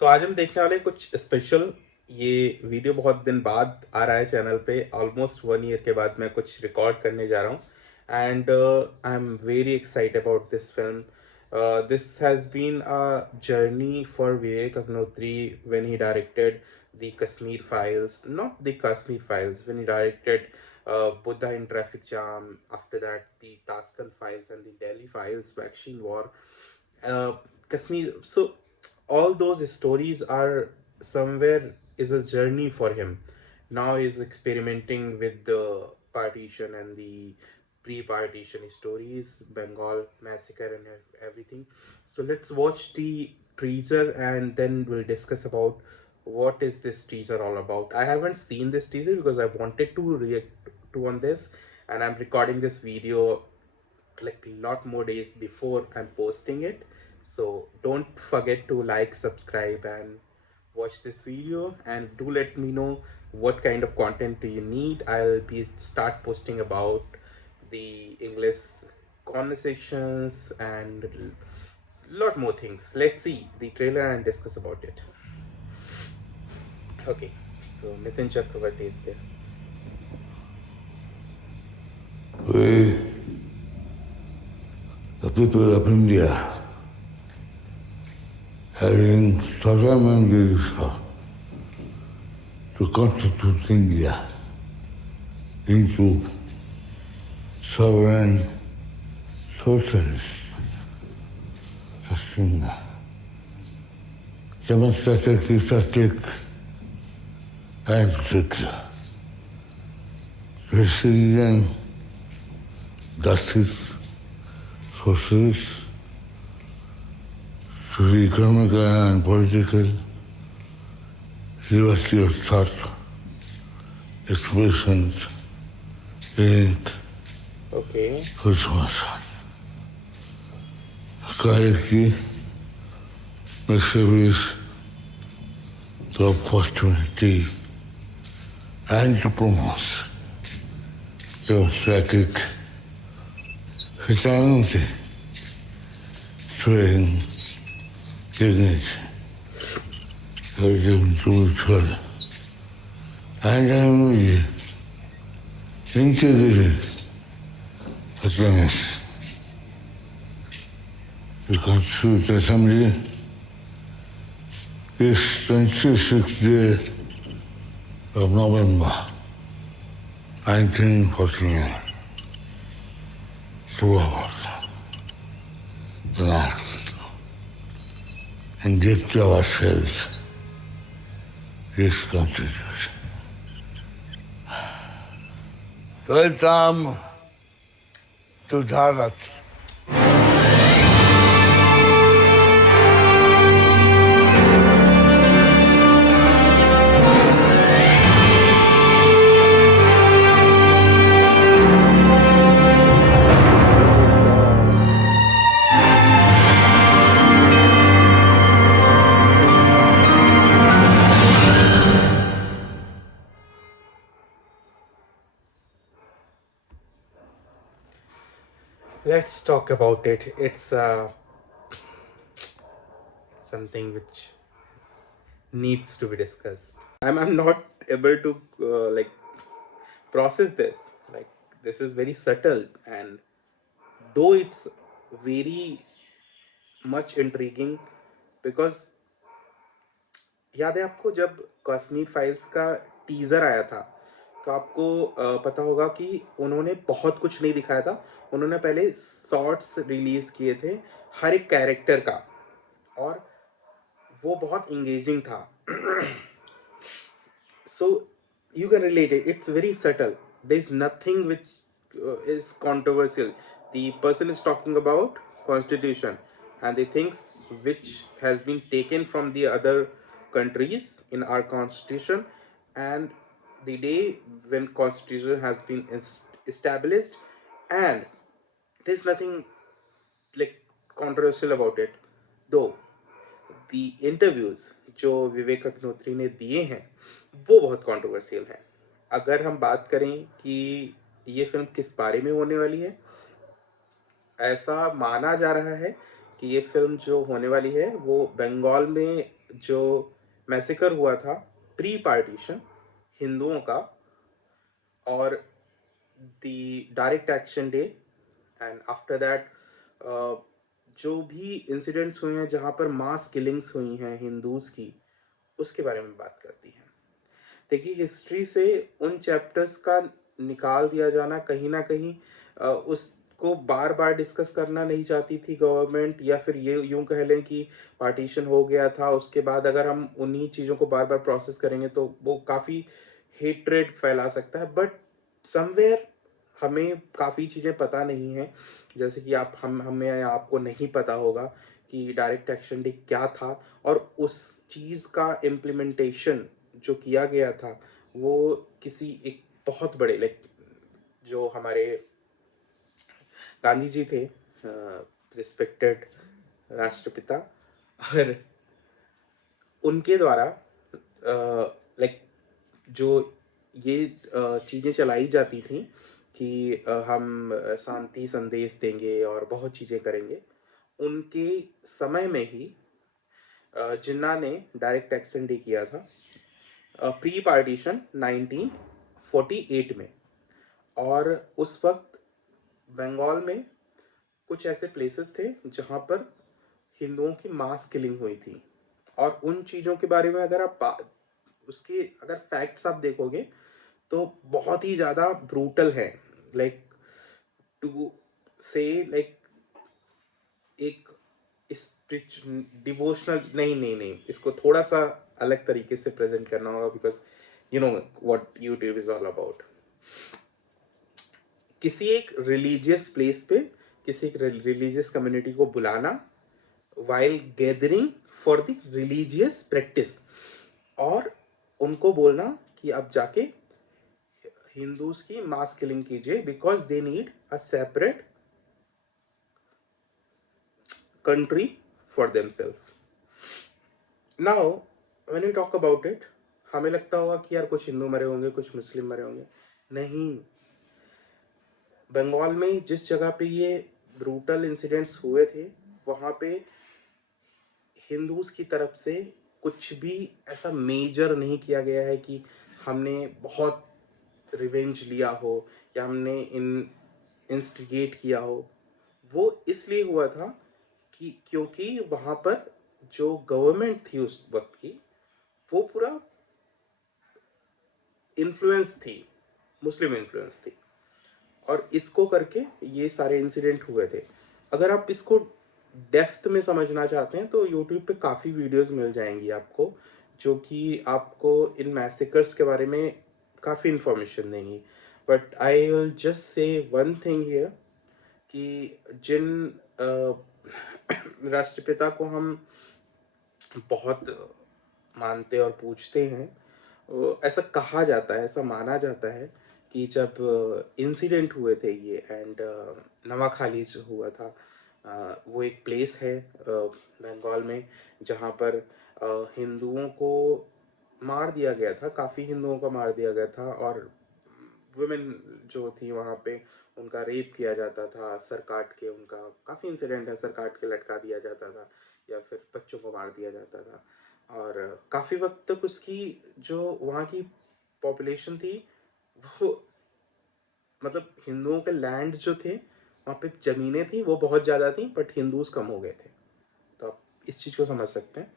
तो आज हम देखने वाले कुछ स्पेशल। ये वीडियो बहुत दिन बाद आ रहा है चैनल पे, ऑलमोस्ट 1 ईयर के बाद मैं कुछ रिकॉर्ड करने जा रहा हूँ। And I am very excited about this film. This has been a journey for Vivek Agnihotri when he directed the Kashmir Files, not the Kashmir Files, when he directed Buddha in Traffic Jam, after that the Taskan Files and the Delhi Files, Vaccine War, Kashmir. So all those stories are somewhere is a journey for him. Now he's experimenting with the partition and the pre-partition stories, Bengal massacre and everything. So let's watch the teaser and then we'll discuss about what is this teaser all about. I haven't seen this teaser because I wanted to react to on this, and I'm recording this video like a lot more days before I'm posting it. So don't forget to like, subscribe, and watch this video. And do let me know what kind of content do you need. I'll be start posting about the English conversations and lot more things. Let's see the trailer and discuss about it. Okay, so Nitin Chakravarti is there. We, the people of India, having solemnly to constitute India into sovereign socialist system, democratic, dictatic, and strict. Resilient, justice, socialist, to the economic and political liberty of thought, expressions, think, Okay. Christmas. Clarity makes service to opportunity and to promote democratic fraternity, training, dignity, freedom to each other, and harmony, integrity, against the Constituent Assembly is 26th day of November 1949. Throughout the night and give to ourselves this Constitution. Welcome to Bharat. Let's talk about it. It's something which needs to be discussed. I'm not able to like process this. Like, this is very subtle, and though it's very much intriguing, because याद है आपको जब Kashmir files का teaser आया था, तो आपको पता होगा कि उन्होंने बहुत कुछ नहीं दिखाया था. उन्होंने पहले शॉर्ट्स रिलीज किए थे हर एक कैरेक्टर का, और वो बहुत इंगेजिंग था. So you can relate it. It's very subtle. There is nothing which is controversial. The person is talking about constitution and the things which has been taken from the other countries in our constitution, and the day when constitution has been established, and there's nothing like controversial about it. Though the interviews जो विवेक अग्नोत्री ने दिए हैं वो बहुत controversial है. अगर हम बात करें कि ये फिल्म किस बारे में होने वाली है, ऐसा माना जा रहा है कि ये फिल्म जो होने वाली है वो बंगाल में जो मैसेकर हुआ था प्री पार्टीशन हिंदुओं का, और the direct action day, and after that जो भी इंसिडेंट्स हुए हैं जहाँ पर मास किलिंग्स हुई हैं हिंदूज की, उसके बारे में बात करती है। देखिए, हिस्ट्री से उन चैप्टर्स का निकाल दिया जाना कहीं ना कहीं उसको बार बार डिस्कस करना नहीं चाहती थी गवर्नमेंट, या फिर ये यूं कह लें कि पार्टीशन हो गया था, उसके बाद अगर हम उन्हीं चीज़ों को बार बार प्रोसेस करेंगे तो वो काफ़ी हेट्रेड फैला सकता है। बट समवेयर हमें काफ़ी चीज़ें पता नहीं है, जैसे कि आप हमें आपको नहीं पता होगा कि डायरेक्ट एक्शन डे क्या था, और उस चीज़ का इम्प्लीमेंटेशन जो किया गया था वो किसी एक बहुत बड़े, लाइक जो हमारे गांधी जी थे, रिस्पेक्टेड राष्ट्रपिता, और उनके द्वारा लाइक जो ये चीज़ें चलाई जाती थी कि हम शांति संदेश देंगे और बहुत चीज़ें करेंगे, उनके समय में ही जिन्ना ने डायरेक्ट एक्शन डे किया था प्री पार्टीशन 1948 में। और उस वक्त बंगाल में कुछ ऐसे प्लेसेस थे जहाँ पर हिंदुओं की मास किलिंग हुई थी, और उन चीज़ों के बारे में अगर आप उसके अगर फैक्ट्स आप देखोगे तो बहुत ही ज़्यादा ब्रूटल है। लाइक टू से लाइक एक डिवोशनल, नहीं नहीं नहीं, इसको थोड़ा सा अलग तरीके से प्रेजेंट करना होगा, because you know what YouTube is all about. किसी एक रिलीजियस प्लेस पे किसी एक रिलीजियस कम्युनिटी को बुलाना while gathering for the religious practice, और उनको बोलना कि आप जाके हिंदूज की मास किलिंग कीजिए because they need a separate country for themselves. Now when we talk about it, हमें लगता होगा कि यार कुछ हिंदू मरे होंगे, कुछ मुस्लिम मरे होंगे। नहीं, बंगाल में जिस जगह पे ये ब्रूटल इंसिडेंट्स हुए थे वहाँ पे हिंदूज की तरफ से कुछ भी ऐसा मेजर नहीं किया गया है कि हमने बहुत रिवेंज लिया हो या हमने इंस्टिगेट किया हो। वो इसलिए हुआ था कि क्योंकि वहाँ पर जो गवर्नमेंट थी उस वक्त की, वो पूरा इन्फ्लुएंस थी, मुस्लिम इन्फ्लुएंस थी, और इसको करके ये सारे इंसिडेंट हुए थे। अगर आप इसको डेप्थ में समझना चाहते हैं तो यूट्यूब पे काफ़ी वीडियोस मिल जाएंगी आपको, जो कि आपको इन मैसेकर्स के बारे में काफ़ी इंफॉर्मेशन देंगी। But I will just say one thing here कि जिन राष्ट्रपिता को हम बहुत मानते और पूछते हैं, ऐसा कहा जाता है, ऐसा माना जाता है कि जब इंसिडेंट हुए थे ये, एंड नवाखाली जो हुआ था, वो एक प्लेस है बंगाल में जहाँ पर हिंदुओं को मार दिया गया था, काफ़ी हिंदुओं को मार दिया गया था, और वुमेन जो थी वहाँ पे उनका रेप किया जाता था, सर काट के, उनका काफ़ी इंसिडेंट है, सर काट के लटका दिया जाता था या फिर बच्चों को मार दिया जाता था। और काफ़ी वक्त तक उसकी जो वहाँ की पॉपुलेशन थी वो, मतलब हिंदुओं के लैंड जो थे वहाँ पे ज़मीनें थी वो बहुत ज़्यादा थी, बट हिंदूज कम हो गए थे। तो आप इस चीज़ को समझ सकते हैं।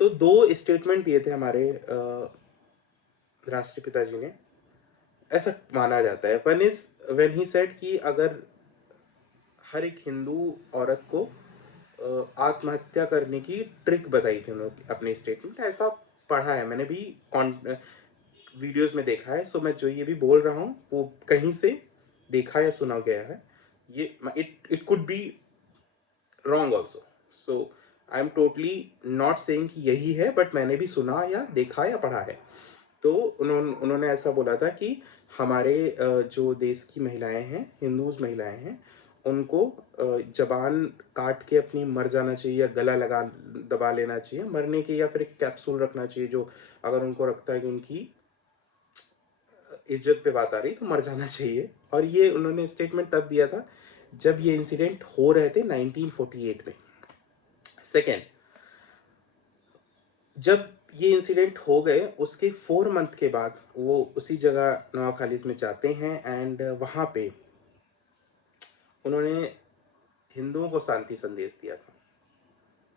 तो दो स्टेटमेंट दिए थे हमारे राष्ट्रपिता जी ने, ऐसा माना जाता है। One is when he said कि अगर हर एक हिंदू औरत को आत्महत्या करने की ट्रिक बताई थी उन्होंने अपने स्टेटमेंट, ऐसा पढ़ा है मैंने भी, वीडियोस में देखा है। सो मैं जो ये भी बोल रहा हूँ वो कहीं से देखा या सुना गया है। ये it could be wrong also, so I am totally not saying कि यही है, बट मैंने भी सुना या देखा या पढ़ा है। तो उन्होंने ऐसा बोला था कि हमारे जो देश की महिलाएं हैं, हिंदूज महिलाएं हैं, उनको जबान काट के अपनी मर जाना चाहिए, या गला लगा दबा लेना चाहिए मरने के, या फिर एक कैप्सूल रखना चाहिए जो अगर उनको लगता है कि उनकी इज्जत पे बात आ रही तो मर जाना चाहिए। और ये उन्होंने स्टेटमेंट तब दिया था जब ये इंसिडेंट हो रहे थे 1948 में। सेकेंड, जब ये इंसिडेंट हो गए उसके 4 मंथ के बाद वो उसी जगह नवाब खालिद में जाते हैं एंड वहाँ पे उन्होंने हिंदुओं को शांति संदेश दिया था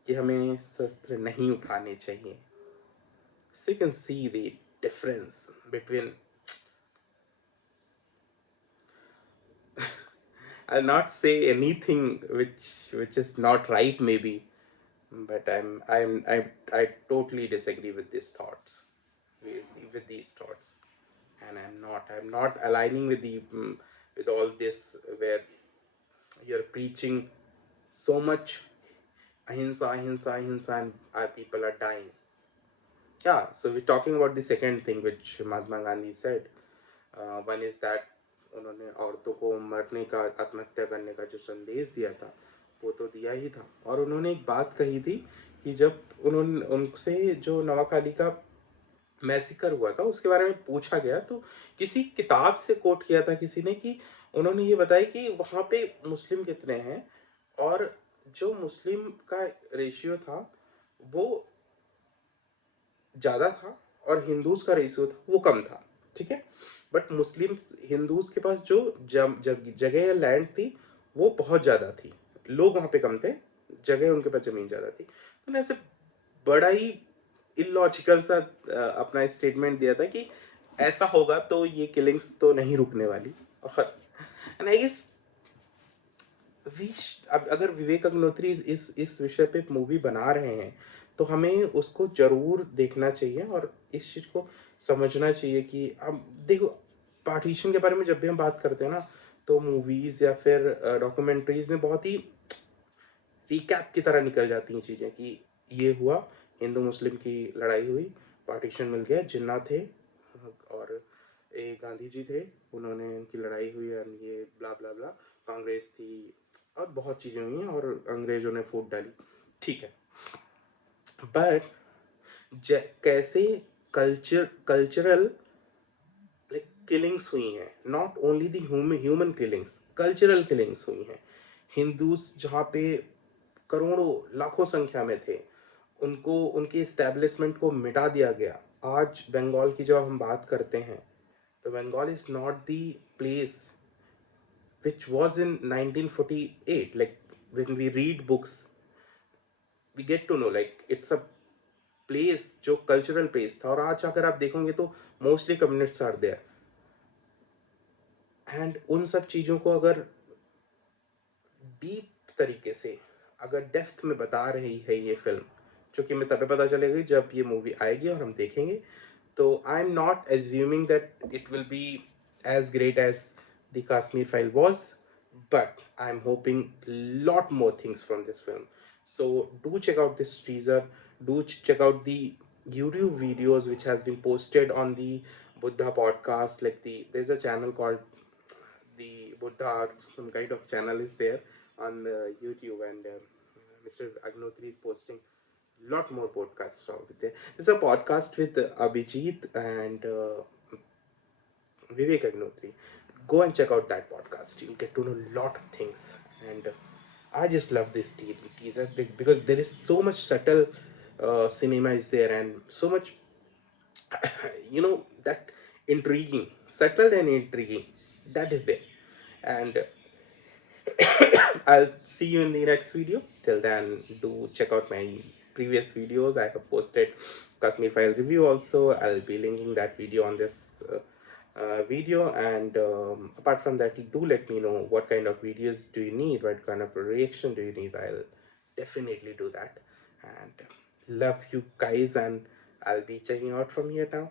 कि हमें शस्त्र नहीं उठाने चाहिए. So you can see the difference between. I'll not say anything which is not right maybe, but I totally disagree with these thoughts, with these thoughts, and I'm not aligning with the with all this where you're preaching so much ahimsa ahimsa ahimsa and our people are dying. Yeah, so we're talking about the second thing which Mahatma Gandhi said. One is that उन्होंने औरतों को मरने का आत्महत्या करने का जो संदेश दिया था वो तो दिया ही था. और उन्होंने एक बात कही थी कि जब उन्होंने उनसे जो नवाखाली का मैसिकर हुआ था उसके बारे में पूछा गया तो किसी किताब से कोट किया था किसी ने कि उन्होंने ये बताया कि वहाँ पे मुस्लिम कितने हैं और जो मुस्लिम का रेशियो था वो ज़्यादा था और हिंदूज का रेशियो था वो कम था. ठीक है, बट मुस्लिम हिंदूज के पास जो जगह या लैंड थी वो बहुत ज़्यादा थी. लोग वहाँ पे कम थे, जगह उनके पास ज़मीन ज़्यादा थी. तो ऐसे बड़ा ही इलॉजिकल सा अपना स्टेटमेंट दिया था कि ऐसा होगा तो ये किलिंग्स तो नहीं रुकने वाली. और एंड आई गेस अब अगर विवेक अग्निहोत्री इस विषय पे मूवी बना रहे हैं तो हमें उसको जरूर देखना चाहिए और इस चीज को समझना चाहिए कि अब देखो पार्टीशन के बारे में जब भी हम बात करते हैं ना तो मूवीज या फिर डॉक्यूमेंट्रीज में बहुत ही रिकैप की तरह निकल जाती हैं चीजें कि ये हुआ, हिंदू मुस्लिम की लड़ाई हुई, पार्टीशन मिल गया, जिन्ना थे और एक गांधी जी थे, उन्होंने उनकी लड़ाई हुई और ये ब्ला ब्ला ब्ला, कांग्रेस थी और बहुत चीजें हुई हैं और अंग्रेजों ने फूट डाली. ठीक है, बट कैसे कल्चरल किलिंग्स हुई हैं, not only the human killings, cultural killings हुई हैं. हिंदूज जहाँ पे करोड़ों लाखों संख्या में थे उनको उनके इस्टेब्लिशमेंट को मिटा दिया गया. आज बंगाल की जब हम बात करते हैं तो Bengal is not the place which was in 1948. Like when we read books we get to know like it's a place जो कल्चरल प्लेस था और आज अगर आप देखोगे तो मोस्टली कम्युनिट्स आर देयर. एंड उन सब चीज़ों को अगर डीप तरीके से अगर डेप्थ में बता रही है ये फिल्म, जो कि मैं तभी पता चलेगी जब ये मूवी आएगी और हम देखेंगे. तो I am not assuming that it will be as great as the Kashmir File was, but I'm hoping lot more things from this film. So do check out this teaser. Do check out the YouTube videos which has been posted on the Buddha podcast. Like there's a channel called the Buddha Art, some kind of channel is there on YouTube, and Mr. Agnotri is posting lot more podcasts out there. There's a podcast with Abhijit and Vivek Agnotri. Go and check out that podcast. You'll get to know a lot of things. And I just love this teaser because there is so much subtle cinema is there and so much, that intriguing, subtle and intriguing, that is there. And I'll see you in the next video. Till then, do check out my previous videos. I have posted Kashmir File review also. I'll be linking that video on this video. And apart from that, do let me know what kind of videos do you need, what kind of reaction do you need. I'll definitely do that. And love you guys, and I'll be checking out from here now.